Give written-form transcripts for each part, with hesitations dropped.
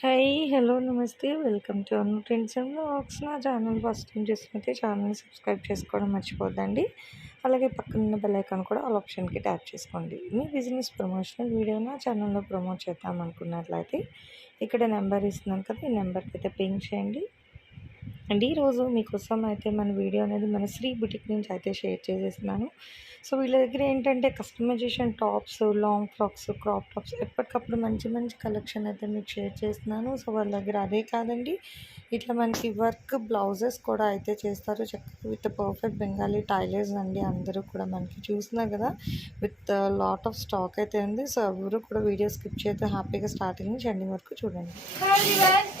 Hi! Hello! నమస్తే. Welcome to Anu trends and vlogs. నా channel first time చూసినైతే ఛానల్‌ని subscribe చేసుకోవడం మర్చిపోద్దండి. అలాగే పక్కనున్న బెల్ ఐకాన్ కూడా ఆల్ ఆప్షన్‌కి ట్యాప్ చేసుకోండి. మీ బిజినెస్ ప్రమోషనల్ వీడియో నా ఛానల్‌లో ప్రమోట్ చేద్దాం అనుకున్నట్లయితే ఇక్కడ నెంబర్ ఇస్తున్నాను కదా! ఈ నెంబర్‌కైతే పింగ్ చేయండి. అండ్ ఈరోజు మీకోసం అయితే మన వీడియో అనేది మన శ్రీ బుటిక్ నుంచి అయితే షేర్ చేసేస్తున్నాను. సో వీళ్ళ దగ్గర ఏంటంటే customization tops, long frocks, crop tops ఎప్పటికప్పుడు మంచి మంచి కలెక్షన్ అయితే మీకు షేర్ చేస్తున్నాను. సో వాళ్ళ దగ్గర అదే కాదండి, ఇట్లా మనకి వర్క్ బ్లౌజెస్ కూడా అయితే చేస్తారు చక్కగా విత్ పర్ఫెక్ట్ బెంగాలీ టైలర్స్ అండి. అందరూ కూడా మనకి చూస్తున్నారు కదా, విత్ లాట్ ఆఫ్ స్టాక్ అయితే ఉంది. సో ఎవరు కూడా వీడియో స్కిప్ చేస్తే హ్యాపీగా స్టార్టింగ్ నుంచి ఎండింగ్ వరకు చూడండి.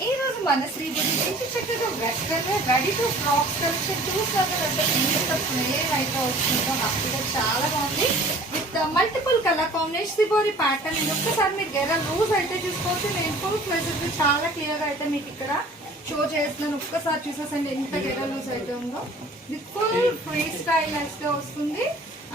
ఈ రోజు మన శ్రీ బుటిక్ చక్కగా western ready to frocks collection చూసారంటే ఎంత ప్లేన్ అయితే వస్తుందో హ్యాపీగా చాలా బాగుంది. With multiple colour combination shibori pattern. ఇది ఒక్కసారి మీరు గెర లూజ్ అయితే చూసుకోవచ్చు. నేను ఫుల్ ప్లేసెస్ చాలా క్లియర్ గా అయితే మీకు ఇక్కడ షో చేస్తున్నాను. ఒక్కసారి చూసేసండి ఎంత గెర లూజ్ అయితే ఉందో. విత్ ఫుల్ ఫ్రీ స్టైల్ అయితే వస్తుంది.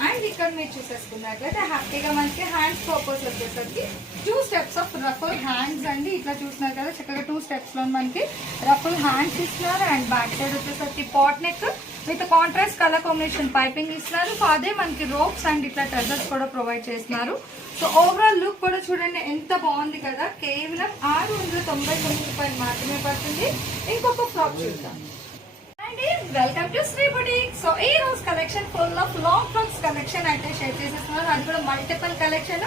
అండ్ ఇక్కడ మీరు చూసేసుకున్నట్లయితే హ్యాపీగా మనకి హ్యాండ్స్ పర్పస్ వచ్చేసరికి 2 స్టెప్స్ ఆఫ్ రఫుల్ హ్యాండ్స్ అండి. ఇట్లా చూస్తున్నారు కదా, చక్కగా 2 స్టెప్స్ లో మనకి రఫుల్ హ్యాండ్స్ ఇస్తున్నారు. అండ్ బ్యాక్ సైడ్ వచ్చేసరికి pot neck with contrast colour combination piping ఇస్తున్నారు. సో అదే మనకి రోప్స్ అండ్ ఇట్లా ట్రెజర్స్ కూడా ప్రొవైడ్ చేస్తున్నారు. సో ఓవరాల్ లుక్ కూడా చూడండి ఎంత బాగుంది కదా. కేవలం 699 రూపాయలు మాత్రమే పడుతుంది. ఇంకొక ఫ్రాక్ చూద్దాం. Welcome to Shri boutique. So ఈ రోజు collection full of long frocks collection అయితే షేర్ చేసేస్తున్నారు. అది కూడా మల్టిపుల్ కలెక్షన్,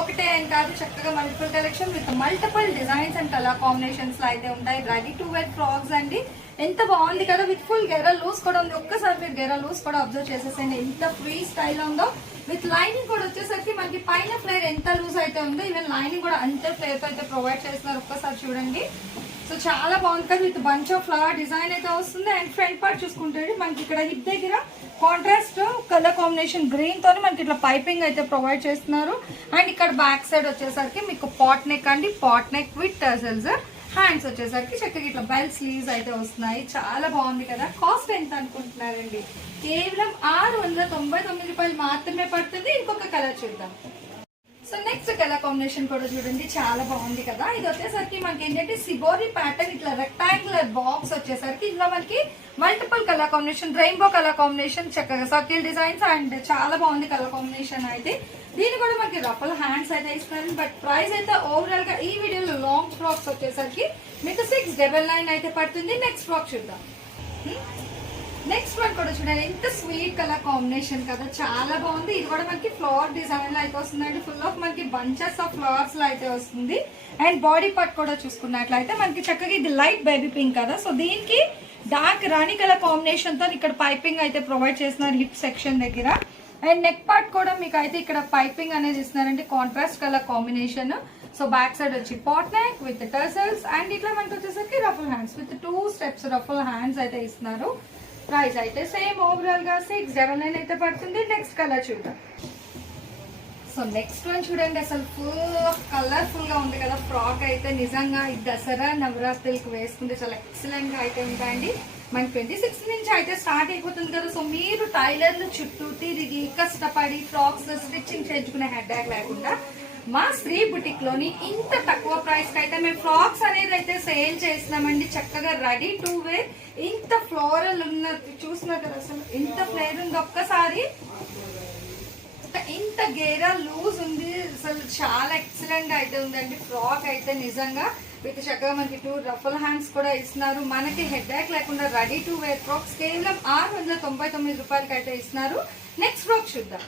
ఒకటే ఏం కాదు, చక్కగా multiple collection with multiple designs and colour combinations లో అయితే ఉంటాయి. రెడీ టు వేర్ ఫ్రాక్స్ అండి. ఎంత బాగుంది కదా, విత్ ఫుల్ గెరా లూస్ కూడా ఉంది. ఒక్కసారి మీరు గెరా లూస్ కూడా అబ్జర్వ్ చేసేసండి ఎంత ఫ్రీ స్టైల్ ఉందో. విత్ లైనింగ్ కూడా వచ్చేసరికి మనకి పైన ఫ్లేర్ ఎంత లూజ్ అయితే ఉందో, ఈవెన్ లైనింగ్ కూడా అంతే ఫ్లేర్ తో అయితే ప్రొవైడ్ చేస్తున్నారు. ఒక్కసారి చూడండి. సో చాలా బాగుంది కదా, with bunch of flower design అయితే వస్తుంది. అండ్ ఫ్రంట్ పార్ట్ చూసుకుంటే మనకి ఇక్కడ హిప్ దగ్గర కాంట్రాస్ట్ కలర్ కాంబినేషన్ గ్రీన్ తోని మనకి ఇట్లా పైపింగ్ అయితే ప్రొవైడ్ చేస్తున్నారు. అండ్ ఇక్కడ బ్యాక్ సైడ్ వచ్చేసరికి మీకు పాట్ నెక్ అండి, pot neck with tassels. Hands వచ్చేసరికి చక్కగా ఇట్లా బెల్ స్లీవ్స్ అయితే వస్తున్నాయి. చాలా బాగుంది కదా. కాస్ట్ ఎంత అనుకుంటున్నారండి? కేవలం 699 రూపాయలు మాత్రమే పడుతుంది. ఇంకొక కలర్ చూద్దాం. సో నెక్స్ట్ కలర్ కాంబినేషన్ కూడా చూడండి, చాలా బాగుంది కదా. ఇది వచ్చేసరికి మనకి ఏంటంటే సిబోరి ప్యాటర్న్, ఇట్లా రెక్టాంగులర్ బాక్స్ వచ్చేసరికి ఇందులో మనకి multiple colour combination, rainbow colour combination, చక్కగా సర్కిల్ డిజైన్స్ అండ్ చాలా బాగుంది కలర్ కాంబినేషన్ అయితే. దీని కూడా మనకి రఫల్ హ్యాండ్స్ అయితే ఇస్తున్నారు. బట్ ప్రైస్ అయితే ఓవరాల్ గా ఈ వీడియోలో లాంగ్ ఫ్రాక్స్ వచ్చేసరికి మీకు 699 అయితే పడుతుంది. నెక్స్ట్ ఫ్రాక్ చూద్దాం. నెక్స్ట్ వన్ కూడా చూడండి, ఎంత స్వీట్ కలర్ కాంబినేషన్ కదా, చాలా బాగుంది. ఇది కూడా మనకి ఫ్లవర్ డిజైన్ లో అయితే వస్తుందండి. ఫుల్ ఆఫ్ మనకి బంచెస్ ఆఫ్ ఫ్లవర్స్ లో అయితే వస్తుంది. అండ్ బాడీ పార్ట్ కూడా చూసుకున్నట్లయితే మనకి చక్కగా ఇది లైట్ బేబీ పింక్ కదా. సో దీనికి డార్క్ రాణి కలర్ కాంబినేషన్ తో ఇక్కడ పైపింగ్ అయితే ప్రొవైడ్ చేస్తున్నారు హిప్ సెక్షన్ దగ్గర. అండ్ నెక్ పార్ట్ కూడా మీకు అయితే ఇక్కడ పైపింగ్ అనేది ఇస్తున్నారండి, contrast colour combination. So back side వచ్చి boat neck with tassels. And ఇట్లా మనకి వచ్చేసరికి ruffle hands with 2 steps ruffle hands అయితే ఇస్తున్నారు. ప్రైస్ అయితే సేమ్ ఓవరాల్ గా 699 అయితే పడుతుంది. నెక్స్ట్ కలర్ చూద్దాం. సో నెక్స్ట్ వన్ చూడండి, అసలు ఫుల్ కలర్ఫుల్ గా ఉంది కదా ఫ్రాక్ అయితే. నిజంగా ఈ దసరా నవరాత్రులకు వేసుకుంటే చాలా ఎక్సలెంట్ గా అయితే ఉంటాయండి. మనకి 26 నుంచి అయితే స్టార్ట్ అయిపోతుంది కదా. సో మీరు టైలర్లు చుట్టూ తిరిగి కష్టపడి ఫ్రాక్స్ స్టిచ్చింగ్ చేయించుకునే హెడ్ఏక్ లేకుండా మా శ్రీ బుటిక్ లోని ఇంత తక్కువ ప్రైస్ కి అయితే మేము ఫ్రాక్స్ అనేది అయితే సేల్ చేస్తున్నామండి. చక్కగా రెడీ టు వేర్, ఇంత ఫ్లోరల్ ఉన్నది చూస్తున్నారు కదా, అసలు ఇంత ఫ్లేర్ ఉంది. ఒక్కసారి ఇంత గేరా లూజ్ ఉంది, అసలు చాలా ఎక్సలెంట్ గా అయితే ఉందండి ఫ్రాక్ అయితే. నిజంగా విత్ చక్కగా మనకి 2 రఫల్ హ్యాండ్స్ కూడా ఇస్తున్నారు. మనకి హెడ్ఏక్ లేకుండా రెడీ టు వేర్ ఫ్రాక్స్ కేవలం 699 రూపాయలకి అయితే ఇస్తున్నారు. నెక్స్ట్ ఫ్రాక్ చూద్దాం.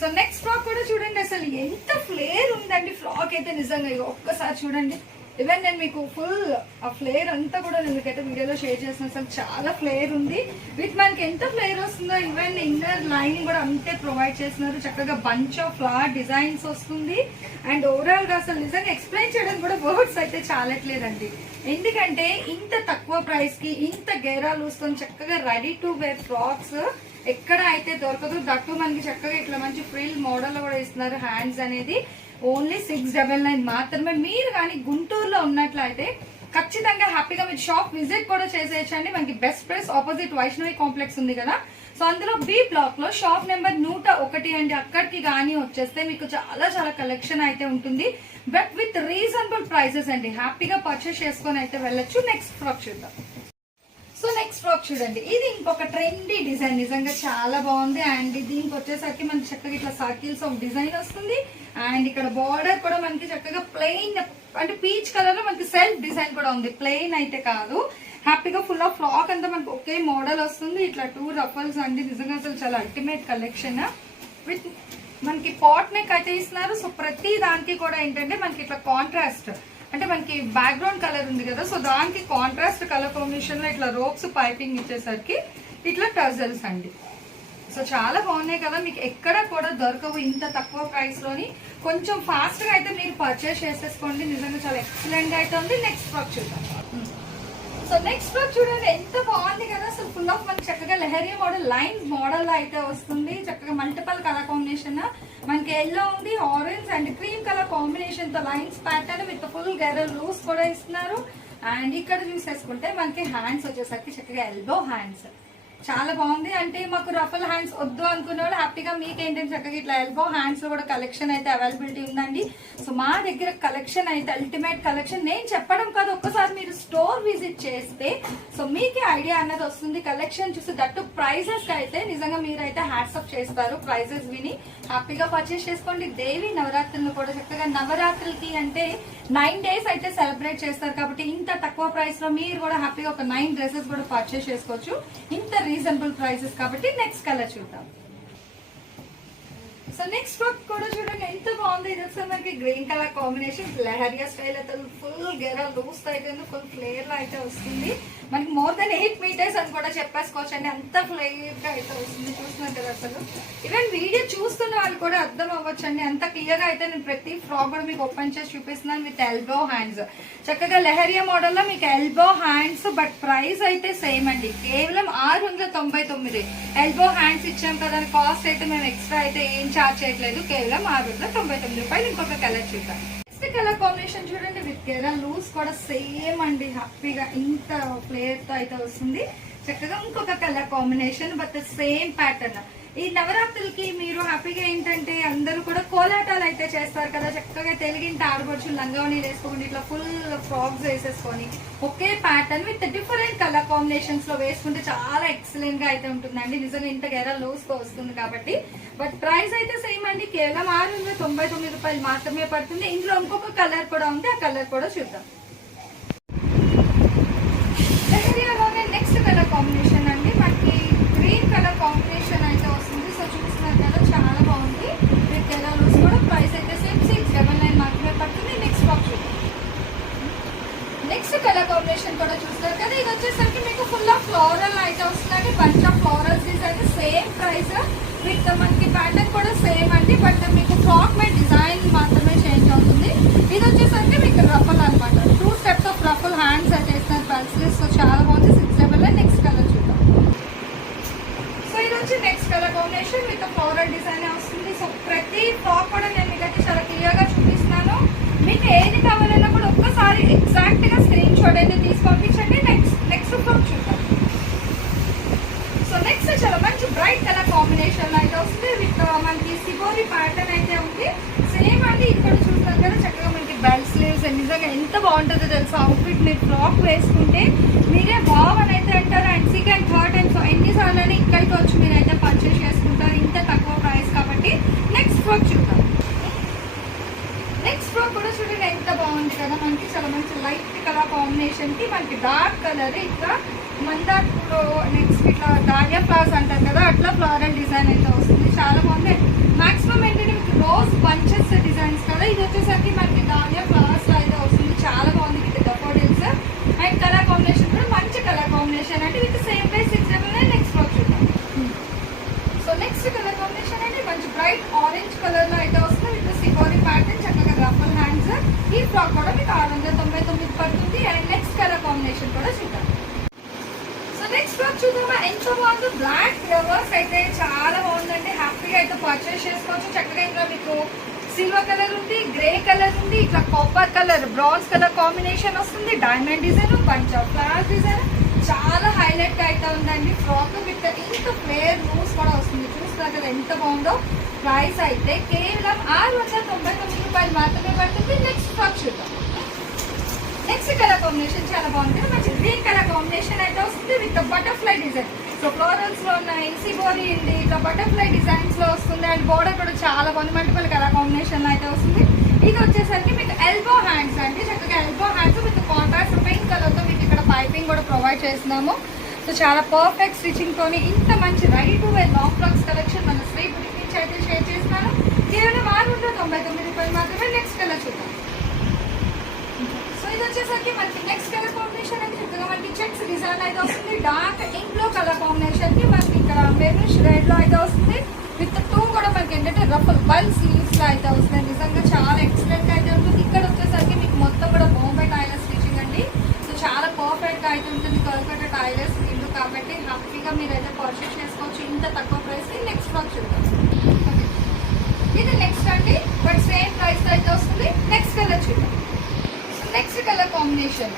సో నెక్స్ట్ ఫ్రాక్ కూడా చూడండి, అసలు ఎంత ఫ్లేర్ ఉందండి ఫ్రాక్ అయితే. నిజంగా ఒక్కసారి చూడండి. ఈవెన్ నేను మీకు ఫుల్ ఆ ఫ్లేర్ అంతా కూడా నేను మీకైతే వీడియోలో షేర్ చేస్తున్నాను. అసలు చాలా ఫ్లేర్ ఉంది. విత్ మనకి ఎంత ఫ్లేర్ వస్తుందో, ఈవెన్ ఇన్నర్ లైనింగ్ కూడా అంతే ప్రొవైడ్ చేస్తున్నారు. చక్కగా బంచ్ ఆఫ్ ఫ్లవర్ డిజైన్స్ వస్తుంది. అండ్ ఓవరాల్ గా అసలు నిజంగా ఎక్స్ప్లెయిన్ చేయడం కూడా వర్డ్స్ అయితే చాలట్లేదండి. ఎందుకంటే ఇంత తక్కువ ప్రైస్ కి ఇంత గేరా లూస్తో చక్కగా రెడీ టు వేర్ ఫ్రాక్స్ ఎక్కడ అయితే దొరకదు. దట్టు మనకి చక్కగా ఇట్లా మంచి ఫ్రిల్ మోడల్ లో కూడా ఇస్తున్నారు. హ్యాండ్స్ అనేది ఓన్లీ 699 మాత్రమే. మీరు కానీ గుంటూరులో ఉన్నట్లయితే ఖచ్చితంగా హ్యాపీగా మీరు షాప్ విజిట్ కూడా చేసేయచ్చండి. మనకి best price opposite Vaishnavi complex ఉంది కదా. సో అందులో బి బ్లాక్ లో షాప్ నెంబర్ 101 అండి. అక్కడికి కానీ వచ్చేస్తే మీకు చాలా చాలా కలెక్షన్ అయితే ఉంటుంది, బట్ విత్ రీజనబుల్ ప్రైసెస్ అండి. హ్యాపీగా పర్చేస్ చేసుకొని అయితే వెళ్ళొచ్చు. నెక్స్ట్ ఫ్రాక్ చూద్దాం. సో నెక్స్ట్ ఫ్రాక్ చూడండి, ఇది ఇంకొక ట్రెండీ డిజైన్, నిజంగా చాలా బాగుంది. అండ్ దీనికి వచ్చేసరికి మనకి చక్కగా ఇట్లా సర్కిల్స్ ఆఫ్ డిజైన్ వస్తుంది. అండ్ ఇక్కడ బార్డర్ కూడా మనకి చక్కగా ప్లెయిన్ అంటే పీచ్ కలర్ లో మనకి సెల్ఫ్ డిజైన్ కూడా ఉంది, ప్లెయిన్ అయితే కాదు. హ్యాపీగా ఫుల్ ఆఫ్ ఫ్రాక్ అంతా మనకి ఒకే మోడల్ వస్తుంది. ఇట్లా 2 రఫల్స్ అండి, నిజంగా అసలు చాలా అల్టిమేట్ కలెక్షన్. విత్ మనకి పాట్ నెక్ అయితే ఇస్తున్నారు. సో ప్రతి దానికి కూడా ఏంటంటే మనకి ఇట్లా కాంట్రాస్ట్ అంటే మనకి బ్యాక్గ్రౌండ్ కలర్ ఉంది కదా, సో దానికి కాంట్రాస్ట్ కలర్ కాంబినేషన్ లో ఇట్లా రోప్స్ పైపింగ్ ఇచ్చేసరికి ఇట్లా టజల్స్ అండి. సో చాలా బాగున్నాయి కదా, మీకు ఎక్కడ కూడా దొరకవు ఇంత తక్కువ ప్రైస్ లోని. కొంచెం ఫాస్ట్ గా అయితే మీరు పర్చేస్ చేసేసుకోండి, నిజంగా చాలా ఎక్సలెంట్ గా అయితే ఉంది. నెక్స్ట్ ఫ్రాక్ చూద్దాం. సో నెక్స్ట్ ఫ్రాక్ చూడండి, ఎంత బాగుంది కదా. సో ఫుల్ ఆఫ్ మనకి చక్కగా లెహరియా మోడల్ లైన్స్ మోడల్ అయితే వస్తుంది. చక్కగా మల్టిపల్ కలర్ కాంబినేషన్, మనకి ఎల్లో ఉంది, orange and cream colour combination తో లైన్స్ ప్యాటర్న్ విత్ ఫుల్ గెరల్ లూస్ కూడా ఇస్తున్నారు. అండ్ ఇక్కడ చూసేసుకుంటే మనకి హ్యాండ్స్ వచ్చేసరికి చక్కగా ఎల్బో హ్యాండ్స్ చాలా బాగుంది. అంటే మాకు రఫల్ హ్యాండ్స్ వద్దు అనుకున్న వాళ్ళు హ్యాపీగా మీకు ఏంటంటే చక్కగా ఇట్లా ఎల్బో హ్యాండ్స్ లో కూడా కలెక్షన్ అయితే అవైలబిలిటీ ఉందండి. సో మా దగ్గర కలెక్షన్ అయితే అల్టిమేట్ కలెక్షన్. నేను చెప్పడం కాదు, ఒక్కసారి మీరు స్టోర్ విజిట్ చేస్తే సో మీకే ఐడియా అన్నది వస్తుంది. కలెక్షన్ చూసి దట్టు ప్రైజెస్ అయితే నిజంగా మీరైతే హ్యాట్సప్ చేస్తారు. ప్రైజెస్ విని హ్యాపీగా పర్చేస్ చేసుకోండి. దేవి నవరాత్రులు కూడా చక్కగా నవరాత్రులకి అంటే 9 days అయితే సెలబ్రేట్ చేస్తారు కాబట్టి ఇంత తక్కువ ప్రైస్ లో మీరు కూడా హ్యాపీగా ఒక 9 dresses కూడా పర్చేస్ చేసుకోవచ్చు, ఇంత రీజనబుల్ ప్రైసెస్ కాబట్టి. నెక్స్ట్ కలర్ చూద్దాం. సో నెక్స్ట్ ఫ్రాక్ కూడా చూడండి ఎంత బాగుంది. ఇది ఒకసారి మనకి green colour combination leheriya style అయితే ఫుల్ గెరా లూస్ అయితే ఫుల్ ఫ్లేర్ లో అయితే వస్తుంది. మనకి మోర్ దెన్ 8 meters అని కూడా చెప్పేసుకోవచ్చు అండి, అంత ఫ్లేర్ గా అయితే వస్తుంది. చూస్తున్నారు కదా, అసలు ఈవెన్ వీడియో చూస్తున్న వాళ్ళు కూడా అర్థం అవ్వచ్చు అండి, అంత క్లియర్ గా అయితే నేను ప్రతి ఫ్రాక్ కూడా మీకు ఓపెన్ చేసి చూపిస్తున్నాను. విత్ ఎల్బో హ్యాండ్స్ చక్కగా లెహరియా మోడల్ లో మీకు ఎల్బో హ్యాండ్స్, బట్ ప్రైస్ అయితే సేమ్ అండి, కేవలం 699. ఎల్బో హ్యాండ్స్ ఇచ్చాం కదా, కాస్ట్ అయితే మేము ఎక్స్ట్రా అయితే ఏం చార్జ్ చేయట్లేదు, కేవలం 699 రూపాయలు. ఇంకొక కలర్ చూద్దాం. నెక్స్ట్ కలర్ కాంబినేషన్ చూడండి, విత్ గెరా లూస్ కూడా సేమ్ అండి, హ్యాపీగా ఇంత ఫ్లేర్ తో అయితే వస్తుంది. చక్కగా ఇంకొక colour combination but same pattern. ఈ నవరాత్రులకి మీరు హ్యాపీగా ఏంటంటే అందరూ కూడా కోలాటాలు అయితే చేస్తారు కదా, చక్కగా తెలుగింటి ఆడబడుచు లంగావణి వేసుకోండి, ఇట్లా ఫుల్ ఫ్రాక్స్ వేసేసుకొని ఒకే pattern with different colour combinations లో వేసుకుంటే చాలా ఎక్సలెంట్ గా అయితే ఉంటుందండి. నిజంగా ఇంత గెరా లూస్ తో వస్తుంది కాబట్టి. బట్ ప్రైస్ అయితే సేమ్ అండి, కేవలం 699 రూపాయలు మాత్రమే పడుతుంది. ఇందులో ఇంకొక కలర్ కూడా ఉంది, ఆ కలర్ కూడా చూద్దాం. నెక్స్ట్ కలర్ కాంబినేషన్ అండి, మనకి గ్రీన్ కలర్ కాంబినేషన్ అయితే వస్తుంది. సో చూస్తున్నారు కదా, చాలా బాగుంది. విత్ గెరా లూస్ కూడా ప్రైస్ అయితే సేమ్ 699 మాత్రమే పడుతుంది. నెక్స్ట్ ఫ్రాక్ చూద్దాం. నెక్స్ట్ కలర్ కాంబినేషన్ కూడా చూస్తారు కదా, ఇది వచ్చేసరికి మీకు ఫుల్ ఆఫ్ ఫ్లోరల్ అయితే వస్తుందండి. Bunch of floral design same price with మనకి ప్యాటర్న్ కూడా సేమ్ అండి, బట్ మీకు ఫ్రాక్ మీద డిజైన్ మాత్రమే చేంజ్ అవుతుంది. ఇది వచ్చేసరికి మీకు రఫల్ అనమాట, 2 steps ఆఫ్ రఫల్ హ్యాండ్స్ అయితే ఇస్తున్నారు పల్స్లెస్. సో చాలా బాగుంది, 699. నెక్స్ట్ కలర్ చూద్దాం. సో ఇది వచ్చి next colour combination with floral design వస్తుంది. సో ప్రతి ఫ్రాక్ కూడా నేను మీకైతే చాలా క్లియర్ గా చూపిస్తున్నాను. మీకు ఏది కావాలన్నా కూడా ఒక్కసారి ఎగ్జాక్ట్ గా స్క్రీన్ షాట్ అయితే తీసి పంపించండి. నెక్స్ట్ ఫ్రాక్ చూద్దాం. సో నెక్స్ట్ చాలా మంచి బ్రైట్ కలర్ కాంబినేషన్ అయితే వస్తుంది. విత్ మనకి సిబోరి ప్యాటర్న్ అయితే ఉంది సేమ్ అండి. ఇక్కడ చూస్తారు కదా, చక్కగా మనకి బెల్ స్లీవ్స్ నిజంగా ఎంత బాగుంటుందో తెలుసా అవుట్ఫిట్. మీరు ఫ్రాక్ వేసుకుంటే మీరే బాగుని అయితే అంటారు. And second third time so ఎన్నిసార్లు అని ఇక్కడికి వచ్చి మీరైతే పర్చేస్ చేసుకుంటారు ఇంత తక్కువ ప్రైస్ కాబట్టి. నెక్స్ట్ ఫ్రాక్ చూద్దాం. నెక్స్ట్ ఫ్రాక్ కూడా చూడండి ఎంత బాగుంది కదా, మనకి చాలా మంచి లైట్ కలర్ కాంబినేషన్ కి మనకి డార్క్ కలర్ ఇట్లా మందార్లో నెక్స్ట్ ఇట్లా డాలియా ఫ్లవర్స్ అంటారు కదా, అట్లా ఫ్లోరల్ డిజైన్ అయితే వస్తుంది. చాలా బాగుంది. మాక్సిమం ఏంటంటే మీకు రోజ్ బంచెస్ డిజైన్స్ కదా, ఇది వచ్చేసరికి మనకి డాలియా ఫ్లవర్స్ అయితే వస్తుంది. చాలా బాగుంది విత్ డఫోడిల్స్. అండ్ కలర్ కాంబినేషన్ కూడా మంచి కలర్ కాంబినేషన్ అంటే with same price 699. Next frock చూద్దాం. సో నెక్స్ట్ కలర్ కాంబినేషన్ అంటే మంచి బ్రైట్ ఆరెంజ్ కలర్ లో అయితే వస్తుంది విత్ సిబోరి ప్యాటర్న్, చక్కగా రఫల్ హ్యాండ్స్. ఈ ఫ్రాక్ కూడా మీకు 699 పడుతుంది. అండ్ నెక్స్ట్ కలర్ కాంబినేషన్ కూడా చూద్దాం. నెక్స్ట్ ఫ్రాక్ చూద్దామా, ఎంత బాగుంది. బ్లాక్ ఫ్లవర్స్ అయితే చాలా బాగుందండి, హ్యాపీగా అయితే పర్చేస్ చేసుకోవచ్చు. చక్కగా ఇంకా మీకు సిల్వర్ కలర్ ఉంది, గ్రే కలర్ ఉంది, ఇట్లా copper colour bronze colour combination వస్తుంది. Diamond design, bunch of flowers design చాలా హైలైట్ అయితే ఉందండి. ఫ్రాక్ విత్ ఇంత ఫ్లేర్ లూస్ కూడా వస్తుంది. చూస్తున్నారు కదా ఎంత బాగుందో. ప్రైస్ అయితే కేవలం 699 రూపాయలు మాత్రమే పడుతుంది. నెక్స్ట్ ఫ్రాక్ చూద్దాం. నెక్స్ట్ కలర్ కాంబినేషన్ చాలా బాగుంది. మంచి గ్రీన్ కలర్ కాంబినేషన్ అయితే వస్తుంది with butterfly design. So florals లో ఉన్నాయి, సిబోరి ఉంది, ఇట్లా బటర్ఫ్లై డిజైన్స్ లో వస్తుంది. అండ్ బోర్డర్ కూడా చాలా బాగుంది. మల్టిపుల్ కలర్ కాంబినేషన్ అయితే వస్తుంది. ఇది వచ్చేసరికి మీకు ఎల్బో హ్యాండ్స్ అండి. చక్కగా elbow hands with contrast pink colour తో మీకు ఇక్కడ పైపింగ్ కూడా ప్రొవైడ్ చేస్తున్నాము. సో చాలా పర్ఫెక్ట్ స్టిచింగ్ తోని ఇంత మంచి ready to wear long frocks collection మన శ్రీ బుటిక్ నుంచి అయితే షేర్ చేస్తున్నాను. కేవలం 699 రూపాయలు మాత్రమే. నెక్స్ట్ కలర్ చూద్దాం. సో ఇది వచ్చేసరికి మనకి నెక్స్ట్ కలర్ కాంబినేషన్ అయితే చక్కగా మనకి చెక్స్ డిజైన్ అయితే వస్తుంది. Dark ink blue colour combination కి మనకి ఇక్కడ మెరూన్ రెడ్ లో అయితే వస్తుంది. విత్ టూ కూడా మనకి ఏంటంటే రఫల్ బల్ స్లీవ్స్ లో అయితే వస్తుంది. నిజంగా చాలా ఎక్సలెంట్ అయితే ఉంటుంది. ఇక్కడ వచ్చేసరికి మీకు మొత్తం కూడా బాంబే టైలర్ స్టిచింగ్ అండి. సో చాలా పర్ఫెక్ట్ గా అయితే ఉంటుంది. కల్కట్టా టైలర్స్ ఇల్లు కాబట్టి హ్యాపీగా మీరు అయితే పర్చేస్ చేసుకోవచ్చు ఇంత తక్కువ ప్రైస్ కి. నెక్స్ట్ ఫ్రాక్ చూద్దాం. ఇది నెక్స్ట్ అండి, బట్ సేమ్ ప్రైస్ అయితే వస్తుంది. నెక్స్ట్ కలర్ చూద్దాం. నెక్స్ట్ కలర్ కాంబినేషన్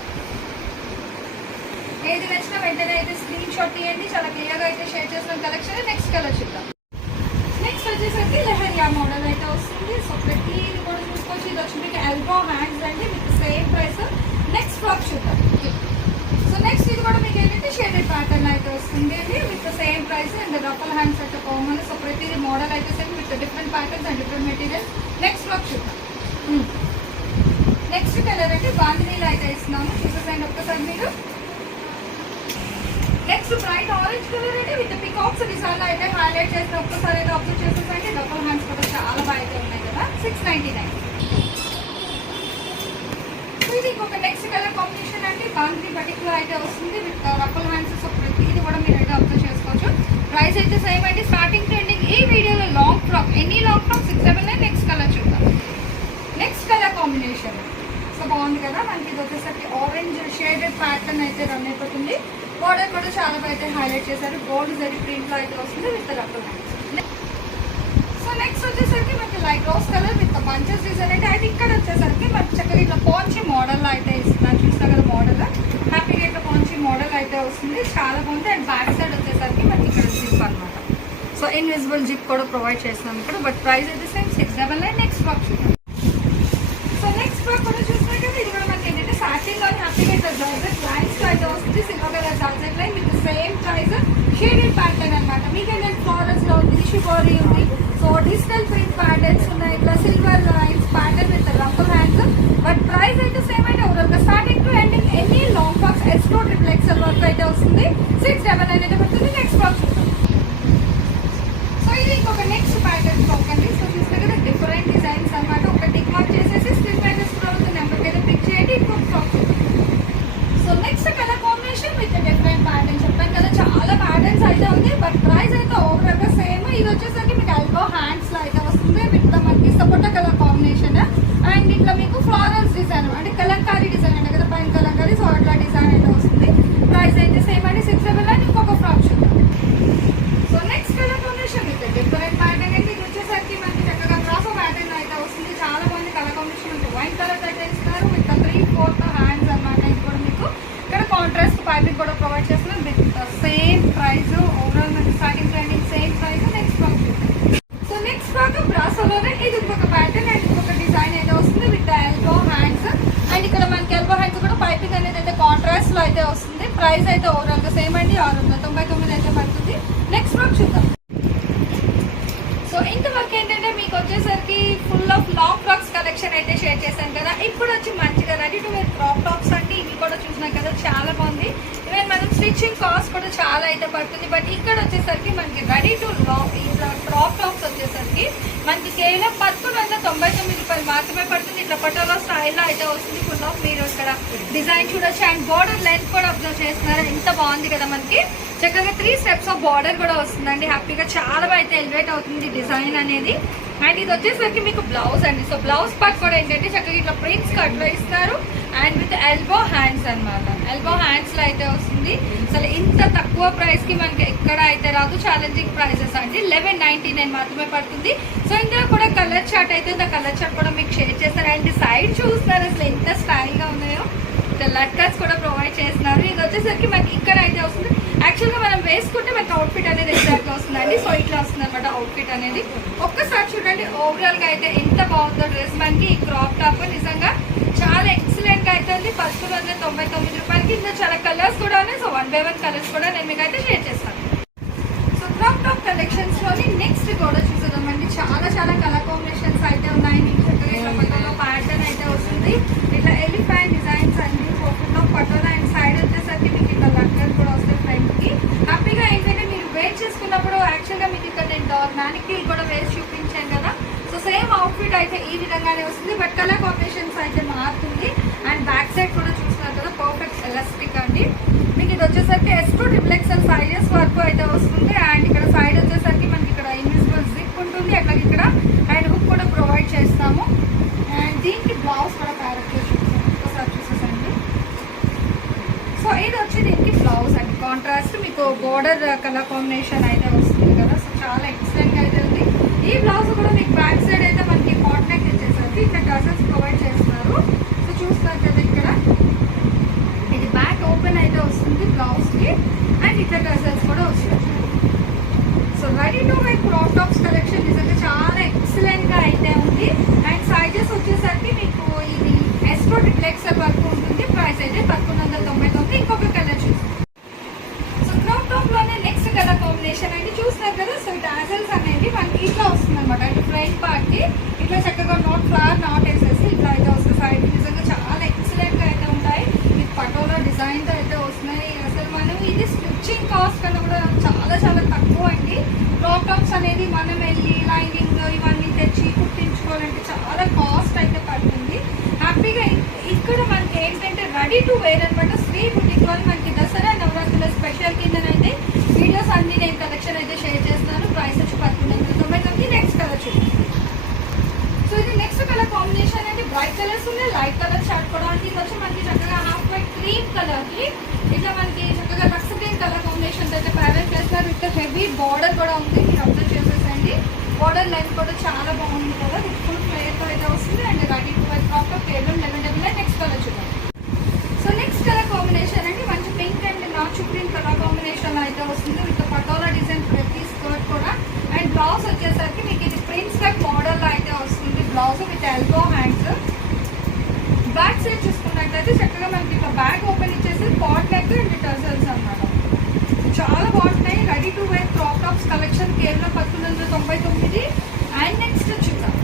ఏది నచ్చినా వెంటనే అయితే స్క్రీన్ షాట్ తీయండి. చాలా క్లియర్ గా అయితే షేర్ చేసిన కలెక్షన్. నెక్స్ట్ కలర్ చూద్దాం. నెక్స్ట్ వచ్చేసరికి లెహరియా మోడల్ అయితే వస్తుంది. సో ప్రతి ఇది కూడా చూసుకోవచ్చు. ఇది వచ్చి మీకు ఎల్బో హ్యాండ్స్ అండి with same price. Next frock చూద్దాం. సో నెక్స్ట్ ఇది కూడా మీకు ఏంటంటే షేడెడ్ ప్యాటర్న్ అయితే వస్తుంది అండి with same price. And ruffle hands అయితే కామన్. సో ప్రతిది మోడల్ అయితే same with different patterns and different material. Next frock చూద్దాం. నెక్స్ట్ కలర్ అంటే బాందినీలు అయితే ఇస్తున్నాము. చూసేసండి ఒక్కసారి మీరు. నెక్స్ట్ బ్రైట్ ఆరెంజ్ కలర్ అంటే విత్ పికాక్స్ డిజైన్ అయితే హైలైట్ చేసిన ఒక్కసారి అయితే అబ్జర్వ్ చేసేసండి. డబుల్ హ్యాండ్స్ కూడా చాలా బాగా అయితే ఉన్నాయి కదా. 699. సో ఇది ఇంకొక నెక్స్ట్ కలర్ కాంబినేషన్ అంటే బాందినీ పర్టికులర్ అయితే వస్తుంది విత్ రఫల్ హ్యాండ్స్. సో ఇది కూడా మీరు అయితే అబ్జర్వ్ చేసుకోవచ్చు. ప్రైస్ అయితే సేమ్ అండి. స్టార్టింగ్ ట్రెండింగ్ ఈ వీడియోలో long frock any long frock 679. Next colour చూద్దాం. నెక్స్ట్ కలర్ కాంబినేషన్ సో బాగుంది కదా. మనకి ఇది వచ్చేసరికి ఆరెంజ్ షేడెడ్ ప్యాటర్న్ అయితే రన్ అయిపోతుంది. బోర్డర్ కూడా చాలా అయితే హైలైట్ చేశారు. గోల్డ్ జరీ ప్రింట్ లో అయితే వస్తుంది with ruffle hands. So next వచ్చేసరికి మనకి light rose colour with bunches design అంటే అయితే ఇక్కడ వచ్చేసరికి మనకి చక్కగా ఇట్లా పాంచి మోడల్ అయితే ఇస్తున్నారు. చూస్తారు కదా మోడల్ హ్యాపీగా ఇట్లా పాంచి మోడల్ అయితే వస్తుంది. చాలా బాగుంది. అండ్ బ్యాక్ సైడ్ వచ్చేసరికి మనకి ఇక్కడ జిప్ అనమాట. సో ఇన్విజిబుల్ జిప్ కూడా ప్రొవైడ్ చేస్తున్నాం ఇక్కడ. బట్ ప్రైస్ అయితే సేమ్ 699. నెక్స్ట్ ఫ్రాక్ చూద్దాం. సో నెక్స్ట్ ఫ్రాక్ కూడా చూసినట్టు ఇది కూడా మనకి ఏంటంటే సాటిన్ లో హ్యాపీగా ఇట్లా జార్జెట్ లైన్స్ లో అయితే వస్తుంది. Silver colour georgette line with same price shaded pattern అనమాట. మీకు ఏంటంటే ఫ్లోరల్స్ లో ఉంది, షిబోరి ఉంది. సో డిజిటల్ ప్రింట్ ప్యాటర్న్స్ ఉన్నాయి. ఇట్లా silver lines pattern with ruffle hands. But price అయితే సేమ్ అయితే ఓవరాల్ గా starting to ending any long frocks S2 XXL వరకు అయితే వస్తుంది. 699 అయితే పడుతుంది. నెక్స్ట్ ఫ్రాక్ చూద్దాం. సో ఇది ఇంకొక నెక్స్ట్ ప్యాటర్న్ ఫ్రాక్ అండి. సో చూస్తే కదా డిఫరెంట్ డిజైన్స్ అనమాట. ఒక టిక్ మార్క్ చేసేసి స్క్రీన్ పైన స్క్రోల్ అవుతుంది నెంబర్ అయితే పిక్ చేయండి. ఇంకొక ఫ్రాక్ చూద్దాం. So next colour combination with different pattern. చెప్పాను కదా చాలా ప్యాటర్న్స్ అయితే ఉంది. బట్ ప్రైస్ అయితే ఓవరాల్ గా సేమ్. ఇది వచ్చేసరికి మీకు ఎల్బో హ్యాండ్స్ లో అయితే వస్తుంది విత్ మనకి సపోటా కలర్ కాంబినేషన్. అండ్ ఇట్లా మీకు ఫ్లోరల్స్ డిజైన్ అంటే కలంకారీ డిజైన్ అంటే కదా పైన కలంకారీ. సో అట్లా డిజైన్ అయితే వస్తుంది. ప్రైస్ అయితే సేమ్ అండి 679. ఇంకొక ఫ్రాక్ చూద్దాం. So next colour combination with different pattern అయితే ఇది వచ్చేసరికి మనకి చక్కగా బ్రాసో ప్యాటర్న్ అయితే వస్తుంది. చాలా బాగుంది కలర్ కాంబినేషన్. మీకు వైట్ కలర్ అయితే ఇస్తారు విత్ 3/4 హ్యాండ్స్ అనమాట. ఇది కూడా మీకు ఇక్కడ కాంట్రాస్ట్ పైపింగ్ కూడా ప్రొవైడ్ చేస్తున్నాం విత్ సేమ్ ప్రైస్. ఓవరాల్ మనకి starting trending same price. Next frock so next frock బ్రాసోలోనే ఇది ఇంకొక ప్యాటర్న్ అండ్ ఇంకొక డిజైన్ అయితే వస్తుంది విత్ ఎల్బో హ్యాండ్స్. అండ్ ఇక్కడ మనకి ఎల్బో హ్యాండ్స్ కూడా పైపింగ్ అనేది అయితే కాంట్రాస్ట్ లో అయితే వస్తుంది. ప్రైస్ అయితే ఓవరాల్ గా సేమ్ అండి 699 అయితే పడుతుంది. నెక్స్ట్ ఫ్రాక్ చూద్దాం. సో ఇంతవరకు ఏంటంటే మీకు వచ్చేసరికి full of long frocks collection అయితే షేర్ చేశాను కదా. ఇప్పుడు వచ్చి మంచిగా ready to wear crop tops అండి. ఇవి కూడా చూసినాం కదా చాలా బాగుంది. ఈవెన్ మనం స్టిచ్చింగ్ కాస్ట్ కూడా చాలా అయితే పడుతుంది. బట్ ఇక్కడ వచ్చేసరికి మనకి రెడీ టు క్రాప్ టాప్స్ వచ్చేసరికి మనకి కేవలం 1199 రూపాయలు మాత్రమే పడుతుంది. ఇట్లా పటోలా స్టైల్లో అయితే వస్తుంది. ఫుల్ ఆఫ్ మీరు ఇక్కడ డిజైన్ చూడొచ్చు. అండ్ బోర్డర్ లెంత్ కూడా అబ్జర్వ్ చేస్తున్నారు. ఎంత బాగుంది కదా. మనకి చక్కగా 3 స్టెప్స్ ఆఫ్ బార్డర్ కూడా వస్తుందండి. హ్యాపీగా చాలా అయితే ఎలివేట్ అవుతుంది డిజైన్ అనేది. అండ్ ఇది వచ్చేసరికి మీకు బ్లౌజ్ అండి. సో బ్లౌజ్ పార్ట్ కూడా ఏంటంటే చక్కగా ఇట్లా ప్రింట్స్ కట్లో ఇస్తారు. అండ్ విత్ ఎల్బో హ్యాండ్స్ అనమాట. ఎల్బో హ్యాండ్స్ లో అయితే వస్తుంది. అసలు ఇంత తక్కువ ప్రైస్ కి మనకి ఎక్కడ అయితే రాదు. ఛాలెంజింగ్ ప్రైసెస్ అండి. 1199 మాత్రమే పడుతుంది. సో ఇందులో కూడా కలర్ చార్ట్ అయితే ఉంది. కలర్ చార్ట్ కూడా మీకు షేర్ చేస్తారు. అండ్ సైడ్ చూస్తున్నారు అసలు ఎంత స్టైల్ గా ఉన్నాయో. లట్కస్ కూడా ప్రొవైడ్ చేస్తున్నారు. ఇది వచ్చేసరికి మనకి ఇక్కడ వేసుకుంటే మనకి అవుట్ఫిట్ అనేది ఎగ్జాక్ట్గా వస్తుందండి. సో ఇట్లా వస్తుంది అనమాట అవుట్ఫిట్ అనేది. ఒక్కసారి చూడండి ఓవరాల్గా అయితే ఎంత బాగుందో డ్రెస్. మనకి ఈ క్రాప్ టాప్ నిజంగా చాలా ఎక్సలెంట్గా అయితే ఉంది. 1199 రూపాయలకి. ఇందులో చాలా కలర్స్ కూడా ఉన్నాయి. సో 1 by 1 కలర్స్ కూడా నేను మీకు అయితే షేర్ చేస్తాను. సో క్రాప్ టాప్ కలెక్షన్స్లోని నెక్స్ట్ కూడా చూసేద్దామండి. చాలా చాలా కలర్ కాంబినేషన్స్ అయితే ఉన్నాయి. మీకు చక్కగా ఇట్లా పటోలో ప్యాటర్న్ అయితే వస్తుంది. ఇట్లా ఎలిఫెంట్ డిజైన్స్ అండి. ఫుల్ పటోలా అండ్ సైడ్ వచ్చేసరికి మీకు ఇట్లా లక్కర్ కూడా వస్తాయి ఫ్రంట్కి. హ్యాపీగా ఏంటంటే మీరు వేర్ చేసుకున్నప్పుడు యాక్చువల్గా మీకు ఇక్కడ నేను మ్యానిక్యూర్ కూడా వేసి చూపించాను కదా. సో సేమ్ అవుట్ఫిట్ అయితే ఈ విధంగానే వస్తుంది. బట్ కలర్ కాంబినేషన్స్ అయితే మారుతుంది. అండ్ బ్యాక్ సైడ్ కూడా చూస్తున్నారు కదా పర్ఫెక్ట్ ఎలాస్టిక్ అండి. మీకు ఇది వచ్చేసరికి S2 XXL సైజెస్ వరకు అయితే వస్తుంది. అండ్ ఇక్కడ సైడ్ వచ్చేసరికి మనకి ఇక్కడ ఇన్విజిబుల్ జిప్ ఉంటుంది. అట్లాగే ఇక్కడ అండ్ హుక్ కూడా ప్రొవైడ్ చేస్తాము. అండ్ దీనికి బ్లౌజ్ కూడా ప్యారెట్ ఒకసారి చూసేసండి. సో ఇది వచ్చి దీనికి బ్లౌజ్ అండి. కాంట్రాస్ట్ మీకు బోర్డర్ కలర్ కాంబినేషన్ అయితే వస్తుంది కదా. సో చాలా ఎక్సలెంట్గా అయితే ఉంది. ఈ బ్లౌజ్ కూడా మీకు బ్యాక్ సైడ్ అయితే మనకి కాట్ నెక్ ఇచ్చేసరికి ఇక్కడ టసల్స్ ప్రొవైడ్ చేస్తున్నారు. సో చూస్తారు కదా ఇక్కడ ఇది బ్యాక్ ఓపెన్ అయితే వస్తుంది బ్లౌజ్కి. అండ్ ఇట్లా టసల్స్ కూడా వస్తుంది. So ready to wear crop tops collection నిజంగా చాలా ఎక్సలెంట్గా అయితే ఉంది. అండ్ సైజెస్ వచ్చేసరికి మీకు ఇది S2 XXL వరకు ఉంటుంది. ప్రైస్ అయితే 1199. ఇంకొక కలర్ చూసి సో క్రాప్ టాప్లోనే నెక్స్ట్ కలర్ కాంబినేషన్ అంటే చూస్తున్నారు కదా. సో టాజల్స్ అనేది మనకి ఇట్లా వస్తుంది అనమాట. అంటే ఫ్రంట్ పార్ట్కి ఇట్లా చక్కగా ఫ్లవర్ నాట్ వేసేసి ఇట్లా అయితే వస్తుంది. సైడ్ నిజంగా చాలా ఎక్సలెంట్గా అయితే ఉంటాయి. మీకు పటోలా డిజైన్తో అయితే వస్తున్నాయి. అసలు మనం ఇది స్టిచ్చింగ్ కాస్ట్ కన్నా కూడా చాలా చాలా తక్కువ అండి. క్రాప్ టాప్స్ అనేది మనం వెళ్ళి లైనింగ్ ఇవన్నీ తెచ్చి కుట్టించుకోవాలంటే చాలా కాస్ట్ అయితే పడుతుంది. హ్యాపీగా ఇక్కడ మనకి ఏంటంటే రెడీ టు వేర్ అనమాట. శ్రీ బుటిక్ వాళ్ళు మనకి దసరా నవరాత్రుల స్పెషల్ కిందనైతే వీడియోస్ అన్ని నేను కలెక్షన్ అయితే షేర్ చేస్తున్నాను. ప్రైస్ వచ్చి 1199. నెక్స్ట్ కలర్ చూడండి. సో ఇది నెక్స్ట్ కలర్ కాంబినేషన్ అంటే బ్రైట్ కలర్స్ ఉన్నాయి, లైట్ కలర్ షార్ట్ కూడా ఉంది. ఇది వచ్చి మనకి చక్కగా హాఫ్ వైట్ క్రీమ్ కలర్కి ఇట్లా మనకి చక్కగా లక్స్ గ్రీన్ కలర్ కాంబినేషన్ అయితే ప్యారెంట్ చేస్తారు. ఇట్లా హెవీ బార్డర్ కూడా ఉంది. మీరు అబ్జర్వ్ చేసేసండి. బార్డర్ లైన్ కూడా చాలా బాగుంది కదా. ఫుల్ ఫ్లేర్తో అయితే వస్తుంది. And ready to wear crop top కేవలం 1199. నెక్స్ట్ కలర్ చూడండి. సో నెక్స్ట్ కలర్ కాంబినేషన్ అంటే మంచి పింక్ అండ్ నాచు గ్రీన్ కలర్ కాంబినేషన్ అయితే వస్తుంది. విత్ పటోలా డిజైన్ ప్రతి స్కర్ట్ కూడా. అండ్ బ్లౌజ్ వచ్చేసరికి మీకు ఇది ప్రిన్స్ కట్ మోడల్లో అయితే వస్తుంది. Blouse with elbow hands. Back side చూసుకున్నట్లయితే చక్కగా మనకి ఇట్లా బ్యాక్ ఓపెన్ ఇచ్చేసి కాట్ నెక్ అండ్ టర్సల్స్ అన్నమాట. చాలా బాగుంటాయి. Ready to wear crop tops collection కేవలం 1199. అండ్ నెక్స్ట్ చూద్దాం.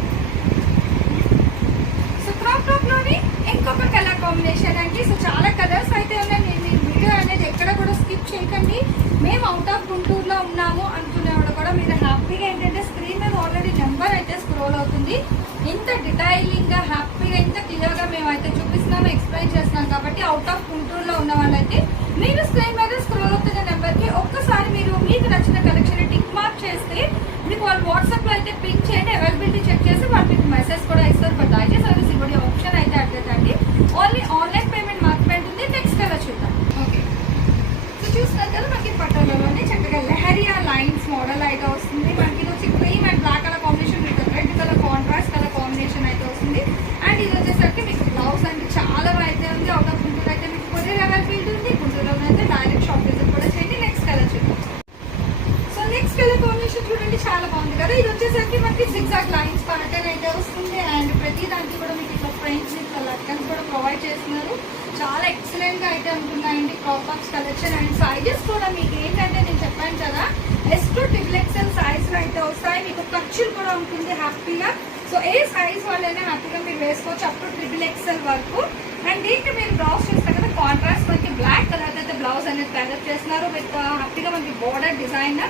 సో క్రాప్ టాప్లోని ఇంకొక కలర్ కాంబినేషన్ అండి. సో చాలా కలర్స్ అయితే ఉన్నాయి. నేను ఈ వీడియో అనేది ఎక్కడ కూడా స్కిప్ చేయకండి. మేము అవుట్ ఆఫ్ గుంటూరులో ఉన్నాము అనుకునేవాడు కూడా మీరు హ్యాపీగా ఏంటంటే స్క్రీన్ మీద ఆల్రెడీ నెంబర్ అయితే స్క్రోల్ అవుతుంది. ఇంత డిటైలింగ్గా హ్యాపీగా ఇంత క్లియర్గా మేము అయితే చూపిస్తున్నాము, ఎక్స్ప్లెయిన్ చేస్తున్నాం. కాబట్టి అవుట్ ఆఫ్ గుంటూరులో ఉన్న వాళ్ళైతే మీరు స్క్రీన్ మీద స్క్రోల్ అవుతున్న నెంబర్కి ఒక్కసారి మీరు మీకు నచ్చిన కలెక్షన్ టిక్ మార్క్ చేస్తే మీకు వాళ్ళు వాట్సాప్లో అయితే పింక్ చేయండి. అవైలబిలిటీ చెక్ చేసి వాళ్ళు మీకు మెసేజ్ కూడా ఇస్తారు. బట్ దయచేసి సర్వీస్ ఇవ్వడే ఆప్షన్ అయితే అట్లేదండి. ఓన్లీ ఆన్లైన్ పేమెంట్ మాత్రమే ఉంటుంది. నెక్స్ట్ కలర్ చూద్దాం. ఓకే సో చూస్తున్నారు కదా మనకి పట్టణంలోనే చక్కగా లెహరియా లైన్స్ మోడల్ అయితే వస్తుంది. మనకి ఇది వచ్చి cream and black colour combination with red colour contrast colour combination అయితే వస్తుంది. అండ్ ఇది వచ్చేసరికి మీకు బ్లౌజ్ అంటే చాలా అయితే ఉంది. అవుట్ ఆఫ్ గుంటూరు అయితే మీకు కొరియర్ అవైలబిలిటీ ఉంది. గుంటూరులో అయితే డైరెక్ట్ షాప్ విజిట్ కూడా చేయండి. నెక్స్ట్ కలర్ చూద్దాం. సో నెక్స్ట్ కలర్ కాంబినేషన్ చూడండి చాలా బాగుంది కదా. ఇది వచ్చేసరికి మనకి zigzag లైన్స్ ప్యాటర్న్ అయితే వస్తుంది. అండ్ ప్రతి దానికి కూడా మీకు ఇట్లా ఫ్రెండ్స్ ఇట్లా లక్కన్స్ కూడా ప్రొవైడ్ చేస్తున్నారు. చాలా ఎక్సలెంట్గా అయితే ఉంటున్నాయండి crop tops collection. And sizes కూడా మీకు ఏంటంటే నేను చెప్పాను కదా S2 XXL సైజ్లో అయితే వస్తాయి. మీకు ఖర్చులు కూడా ఉంటుంది హ్యాపీగా. సో ఏ సైజ్ వాళ్ళైనా హ్యాపీగా మీరు వేసుకోవచ్చు అప్ టు XXL వరకు. అండ్ దీనికి మీరు బ్లౌజ్ చూస్తారు కదా కాంట్రాస్ట్ మనకి బ్లాక్ కలర్ అయితే బ్లౌజ్ అనేది ప్యారప్ చేస్తున్నారు. విత్ హ్యాపీగా మనకి బోర్డర్ డిజైన్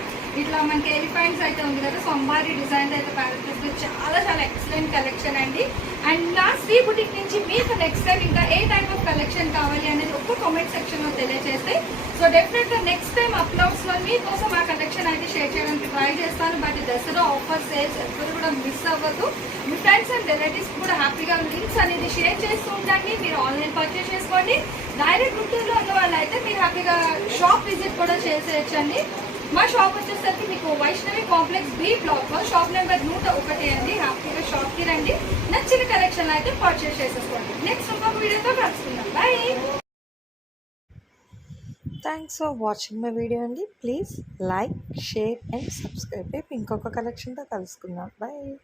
ఇట్లా మనకి ఎలిఫెంట్స్ అయితే ఉంది కదా. సో అంబారీ డిజైన్ అయితే ప్యారప్ చేస్తుంది. చాలా చాలా ఎక్సలెంట్ కలెక్షన్ అండి. అండ్ నా శ్రీ బుటిక్ నుంచి మీకు నెక్స్ట్ టైం ఇంకా ఏ టైప్ ఆఫ్ కలెక్షన్ కావాలి అనేది ఒక్క కామెంట్ సెక్షన్లో తెలియజేస్తే సో డెఫినెట్గా నెక్స్ట్ టైం అప్లోడ్స్లో మీకోసం ఆ కలెక్షన్ అయితే షేర్ చేయడానికి ట్రై చేస్తాను. బట్ దసరా ఆఫర్ సేల్స్ ఎప్పుడు కూడా మిస్ అవ్వదు. మీ ఫ్రెండ్స్ అండ్ రిలేటివ్స్ కూడా హ్యాపీగా లింక్స్ అనేది షేర్ చేస్తూ ఉండండి. మీరు ఆన్లైన్ పర్చేస్ చేసుకోండి. డైరెక్ట్ గుంటూరులో ఉన్న వాళ్ళు అయితే మీరు హ్యాపీగా షాప్ విజిట్ కూడా చేసేయచ్చండి. మా షాప్ వచ్చేసరికి మీకు Vaishnavi complex B block shop number 101 అండి. హ్యాపీగా షాప్కి రండి. నచ్చిన కలెక్షన్ అయితే పర్చేస్ చేసేసుకోండి. నెక్స్ట్ ఇంకొక వీడియోతో కలుసుకుందాం. Bye. Thanks for watching my video అండి. Please like, share and subscribe. రేపు ఇంకొక కలెక్షన్తో కలుసుకుందాం. బాయ్.